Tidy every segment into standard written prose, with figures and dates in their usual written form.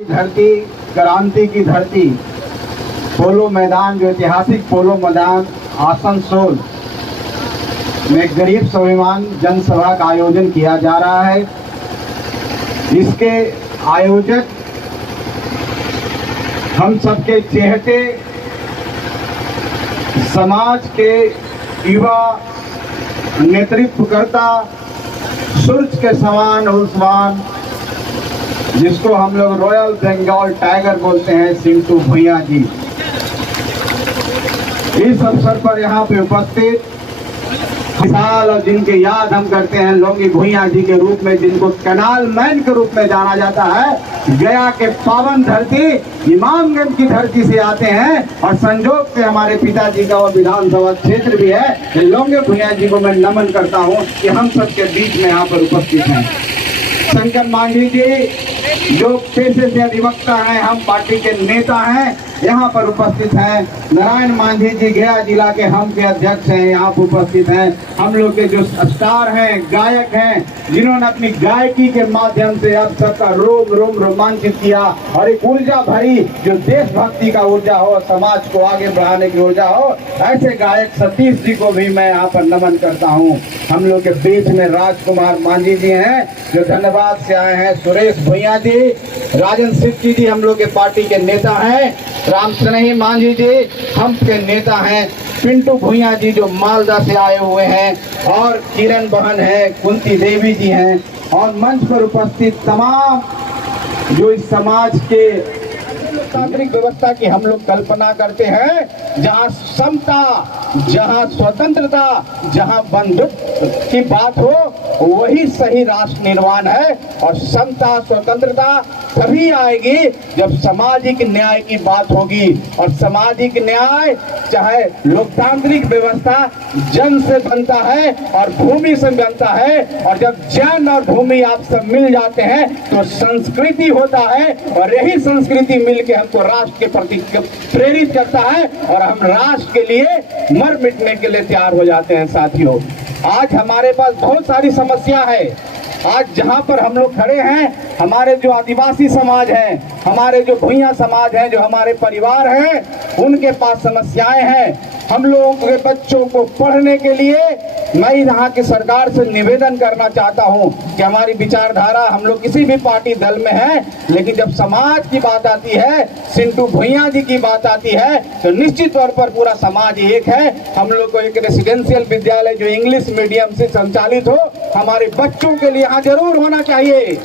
धरती, क्रांति की धरती, पोलो मैदान, जो ऐतिहासिक पोलो मैदान आसनसोल में गरीब स्वाभिमान जनसभा का आयोजन किया जा रहा है। इसके आयोजक हम सबके चहेते समाज के युवा नेतृत्वकर्ता, सूरज के समान उस्मान, जिसको हम लोग रॉयल बंगाल टाइगर बोलते हैं, सिंटू भुइयां जी, इस अवसर पर यहाँ पे उपस्थित विशाल और जिनके याद हम करते हैं लोंगी भुइयां जी के रूप में, जिनको कैनाल मैन के रूप में जाना जाता है। गया के पावन धरती, इमामगंज की धरती से आते हैं और संजोग से हमारे पिताजी का वो विधानसभा क्षेत्र भी है। लोंगी भुइयां जी को मैं नमन करता हूँ कि हम सबके बीच में यहाँ पर उपस्थित हैं। शंकर मांझी जी जो पेशे से अधिवक्ता हैं, हम पार्टी के नेता हैं, यहाँ पर उपस्थित हैं। नारायण मांझी जी गया जिला के हम के अध्यक्ष हैं, यहाँ पर उपस्थित हैं। हम लोग के जो स्टार हैं, गायक हैं, जिन्होंने अपनी गायकी के माध्यम से अब सबका रोम रोम रोमांचित किया और एक ऊर्जा भरी जो देशभक्ति का ऊर्जा हो, समाज को आगे बढ़ाने की ऊर्जा हो, ऐसे गायक सतीश जी को भी मैं यहाँ पर नमन करता हूँ। हम लोग के बीच में राजकुमार मांझी जी हैं जो धन्यवाद से आए हैं। सुरेश भुइयां जी, राजन सिक्की जी हम लोग के पार्टी के नेता हैं। राम स्नेही मांझी जी हम के नेता हैं। पिंटू भुइयां जी जो मालदा से आए हुए हैं, और किरण बहन है, कुंती देवी जी हैं, और मंच पर उपस्थित तमाम जो इस समाज के लोकतांत्रिक व्यवस्था की हम लोग कल्पना करते हैं, जहां समता, जहां स्वतंत्रता, जहां बंधुत्व की बात हो, वही सही राष्ट्र निर्माण है। और समता स्वतंत्रता तभी आएगी जब सामाजिक न्याय की बात होगी, और सामाजिक न्याय चाहे लोकतांत्रिक व्यवस्था जन से बनता है और भूमि से बनता है, और जब जन और भूमि आप सब मिल जाते हैं तो संस्कृति होता है, और यही संस्कृति मिलकर हमको राष्ट्र के प्रति प्रेरित करता है और हम राष्ट्र के लिए मर मिटने के लिए तैयार हो जाते हैं। साथियों, आज हमारे पास बहुत सारी समस्या है। आज जहाँ पर हम लोग खड़े हैं, हमारे जो आदिवासी समाज हैं, हमारे जो भुइयां समाज हैं, जो हमारे परिवार हैं, उनके पास समस्याएं हैं। हम लोगों के बच्चों को पढ़ने के लिए मैं यहाँ की सरकार से निवेदन करना चाहता हूँ कि हमारी विचारधारा, हम लोग किसी भी पार्टी दल में हैं, लेकिन जब समाज की बात आती है, सिंटू भुइयां जी की बात आती है, तो निश्चित तौर पर पूरा समाज एक है। हम लोग को एक रेसिडेंशियल विद्यालय जो इंग्लिश मीडियम से संचालित हो, हमारे बच्चों के लिए यहाँ जरूर होना चाहिए।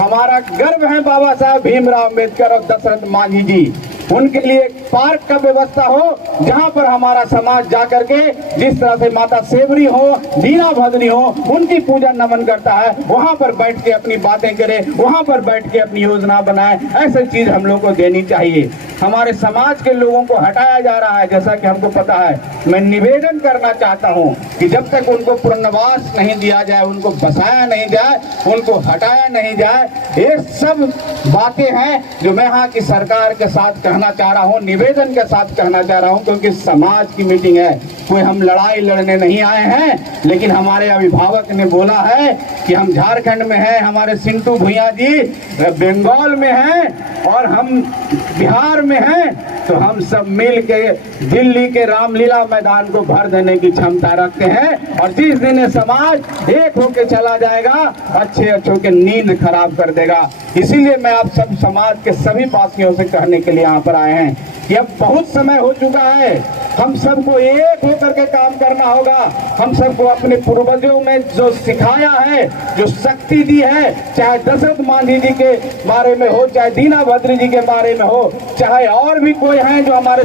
हमारा गर्व है बाबा साहब भीमराव अम्बेडकर और दशरथ मांझी जी, उनके लिए पार्क का व्यवस्था हो, जहां पर हमारा समाज जाकर के जिस तरह से माता सेवरी हो, दीना भद्री हो, उनकी पूजा नमन करता है, वहां पर बैठ के अपनी बातें करे, वहां पर बैठ के अपनी योजना बनाए। ऐसी चीज हम लोग को देनी चाहिए। हमारे समाज के लोगों को हटाया जा रहा है, जैसा कि हमको पता है। मैं निवेदन करना चाहता हूं कि जब तक उनको पुनर्वास नहीं दिया जाए, उनको बसाया नहीं जाए, उनको हटाया नहीं जाए, ये सब बातें हैं जो मैं यहाँ की सरकार के साथ कहना चाह रहा हूँ, निवेदन के साथ कहना चाह रहा हूँ, क्योंकि समाज की मीटिंग है। कोई हम लड़ाई लड़ने नहीं आए हैं, लेकिन हमारे अभिभावक ने बोला है कि हम झारखंड में हैं, हमारे सिंटू भुइयां जी बंगाल में हैं और हम बिहार में हैं, तो हम सब मिल के दिल्ली के रामलीला मैदान को भर देने की क्षमता रखते हैं। और जिस दिन ये समाज एक होके चला जाएगा, अच्छे अच्छों के नींद खराब कर देगा। इसीलिए मैं आप सब समाज के सभी वासियों से कहने के लिए यहाँ पर आए हैं कि अब बहुत समय हो चुका है, हम सबको एक होकर के काम करना होगा। हम सबको अपने पूर्वजों में जो सिखाया है, जो शक्ति दी है, चाहे दशरथ मांझी जी के बारे में हो, चाहे दीना भद्री जी के बारे में हो, चाहे और भी कोई हैं जो हमारे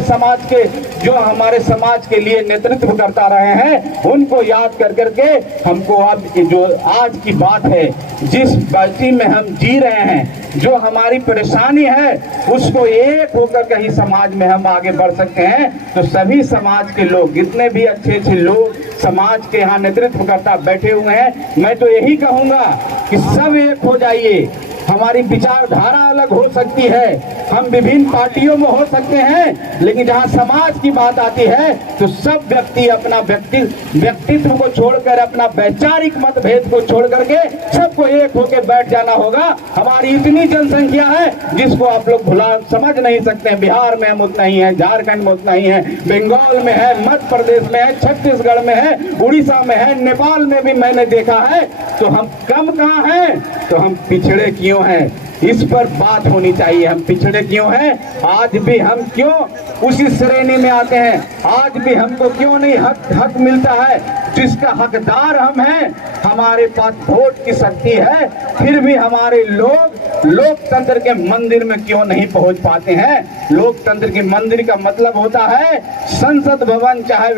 समाज के लिए नेतृत्व करता रहे हैं, उनको याद कर करके हमको अब जो आज की बात है, जिस गलती में हम जी रहे हैं, जो हमारी परेशानी है, उसको एक होकर कहीं समाज में हम आगे बढ़ सकते हैं। तो सभी समाज के लोग, जितने भी अच्छे अच्छे लोग समाज के यहाँ नेतृत्व करता बैठे हुए हैं, मैं तो यही कहूँगा कि सब एक हो जाइए। हमारी विचारधारा अलग हो सकती है, हम विभिन्न पार्टियों में हो सकते हैं, लेकिन जहां समाज की बात आती है तो सब व्यक्ति अपना व्यक्तित्व को छोड़कर, अपना वैचारिक मतभेद को छोड़ करके सबको एक होकर बैठ जाना होगा। हमारी इतनी जनसंख्या है जिसको आप लोग भुला समझ नहीं सकते। बिहार में हम उतना ही है, झारखंड में उतना ही है, बंगाल में है, मध्य प्रदेश में है, छत्तीसगढ़ में है, उड़ीसा में है, नेपाल में भी मैंने देखा है। तो हम कम कहाँ हैं? तो हम पिछड़े क्यों हैं? इस पर बात होनी चाहिए। हम पिछड़े क्यों हैं? आज भी हम क्यों उसी श्रेणी में आते हैं? आज भी हमको क्यों नहीं हक मिलता है जिसका हकदार हम हैं? हमारे पास वोट की शक्ति है, फिर भी हमारे लोग लोकतंत्र के मंदिर में क्यों नहीं पहुंच पाते हैं? लोकतंत्र के मंदिर का मतलब होता है संसद भवन, चाहे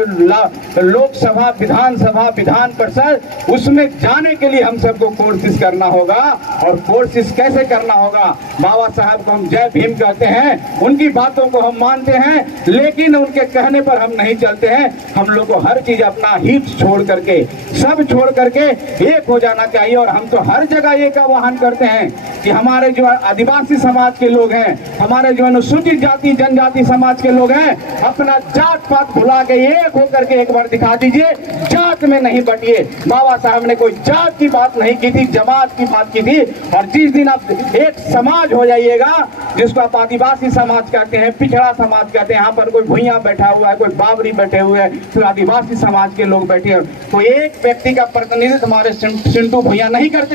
लोकसभा, विधानसभा, विधान परिषद, उसमें जाने के लिए हम सबको कोशिश करना होगा। और कोशिश कैसे करना होगा? बाबा साहब को हम जय भीम कहते हैं, उनकी बातों को हम मानते हैं, लेकिन उनके कहने पर हम नहीं चलते हैं। हम लोग को हर चीज अपना हित छोड़ करके, सब छोड़ करके एक हो जाना चाहिए। और हम तो हर जगह एक आह्वान करते हैं कि हमारे जो आदिवासी समाज के लोग हैं, हमारे जो अनुसूचित जाति जनजाति समाज के लोग हैं, अपना जात पात भुला के एक होकर के एक बार दिखा दीजिए। जात में नहीं बटिए। बाबा साहब ने कोई जात की बात नहीं की थी, जमात की बात की थी। और जिस दिन आप एक समाज हो जाइएगा, जिसको आप आदिवासी समाज कहते हैं, पिछड़ा समाज कहते हैं, यहाँ पर कोई भुइयां बैठा हुआ है, कोई बाबरी बैठे हुए हैं, फिर आदिवासी समाज के लोग बैठे हैं, कोई एक व्यक्ति का प्रतिनिधित्व हमारे सिंटू भुइयां नहीं करते।